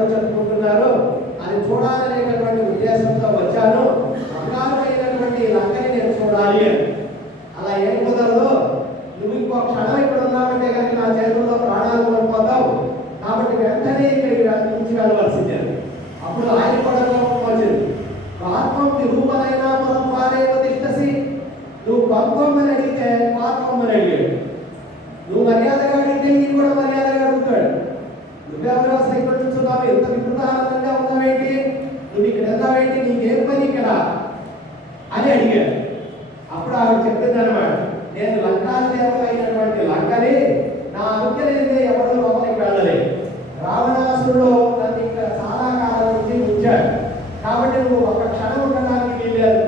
అందరూ చెప్పుకుంటున్నారు అది చూడాలనేటటువంటి ఉద్దేశంతో వచ్చారు. నువ్వెవరో అసలు ఎంత వికృతానందంగా ఉన్నావేంటి? నువ్వు ఇక్కడ వెళ్తావేంటి నీకేం పని ఇక్కడ? అని అడిగాడు. అప్పుడు ఆవిడ చెప్పింది అనమాట నేను లంకాల దేవత అయినటువంటి లంకని నా అనుజ్ఞ లేదే ఎవరు లోపలికి వెళ్ళలేదు. రావణాసుడు నన్ను ఇక్కడ చాలా కాలం నుంచి ఉంచాడు. కాబట్టి నువ్వు ఒక క్షణం ఉండడానికి వీల్లేదు.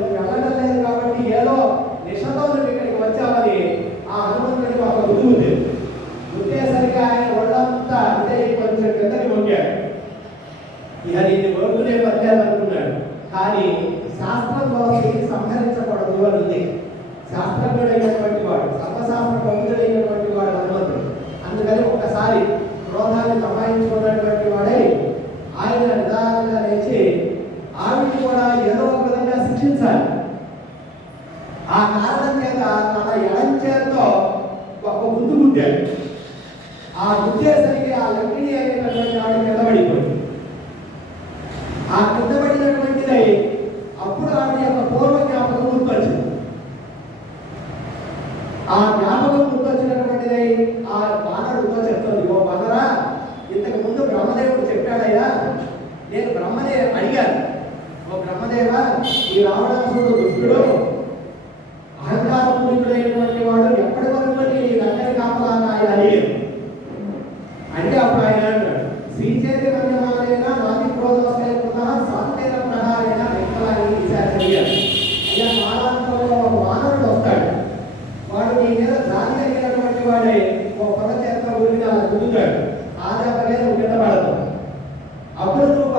శాస్త్రంలో దీన్ని సంహరించకూడదు అని ఉంది. శాస్త్రజ్ఞుడైనటువంటి వాడు సర్వశాస్త్ర పండితుడైనటువంటి వాడు హనుమంతుడు అందుకని ఒక్కసారి క్రోధాన్ని దబాయించుకున్నటువంటి వాడై ఆయన నిదానంగా లేచి ఆవిడ కూడా ఏదో ఒక విధంగా శిక్షించాలి. ఆ కారణం చేత తన ఎడం చేతితో ఒక ముందు గుద్దాడు. ఆ గుద్దేసరికి ఆ లంకిణి అయినటువంటి ఆవిడ కింద పడిపోయింది. ఆ కింద పడినటువంటిది అప్పుడు ఆమె యొక్క పూర్వ జ్ఞాపకం గుర్తొచ్చింది. ఆ జ్ఞాపకం గుర్తొచ్చినటువంటిది ఆ బాణరుతో చెప్తుంది. ఓ బనరా ఇంతకు ముందు బ్రహ్మదేవుడు చెప్పాడయ్యా నేను బ్రహ్మదే అడిగాను. ఓ బ్రహ్మదేవ ఈ రావణాసుడు దుష్టుడు అహంకార అహంకారపూరితుడైనటువంటి వాడు ఎక్కడ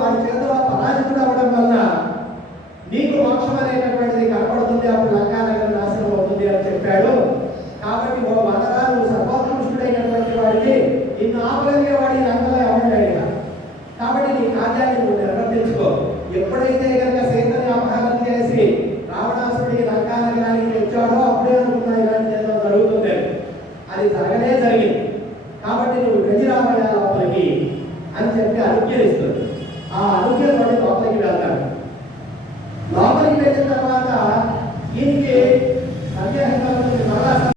వారి చేతిలో పరాజితుడు అవ్వడం వల్ల నీకు మోక్షం అనేటటువంటిది కనపడుతుంది అప్పుడు లంకానగరం నాశనం అవుతుంది అని చెప్పాడు. కాబట్టి ఓ వనరా నువ్వు సర్వోత్కృష్టుడైనటువంటి వాడికి నిన్ను ఆపగలిగే వాడి లంకలో ఎవరు కాబట్టి నీ కార్యాన్ని నువ్వు నిర్వర్తించుకో. ఎప్పుడైతే కనుక సీతని అపహరణ చేసి రావణాసుడి లంకా నగరానికి వచ్చాడో అప్పుడే అనుకున్నా ఇలాంటి ఏదో జరుగుతుంది. అది జరగనే జరిగింది. కాబట్టి నువ్వు వెళ్ళి రావయ్యా లోపలికి అని చెప్పి అనుగ్రహిస్తుంది. ఆ అనుగ్రహం నుండి లోపలికి వెళ్తాడు లోపలికి వెళ్ళిన తర్వాత ఈయనకి సందేహంగా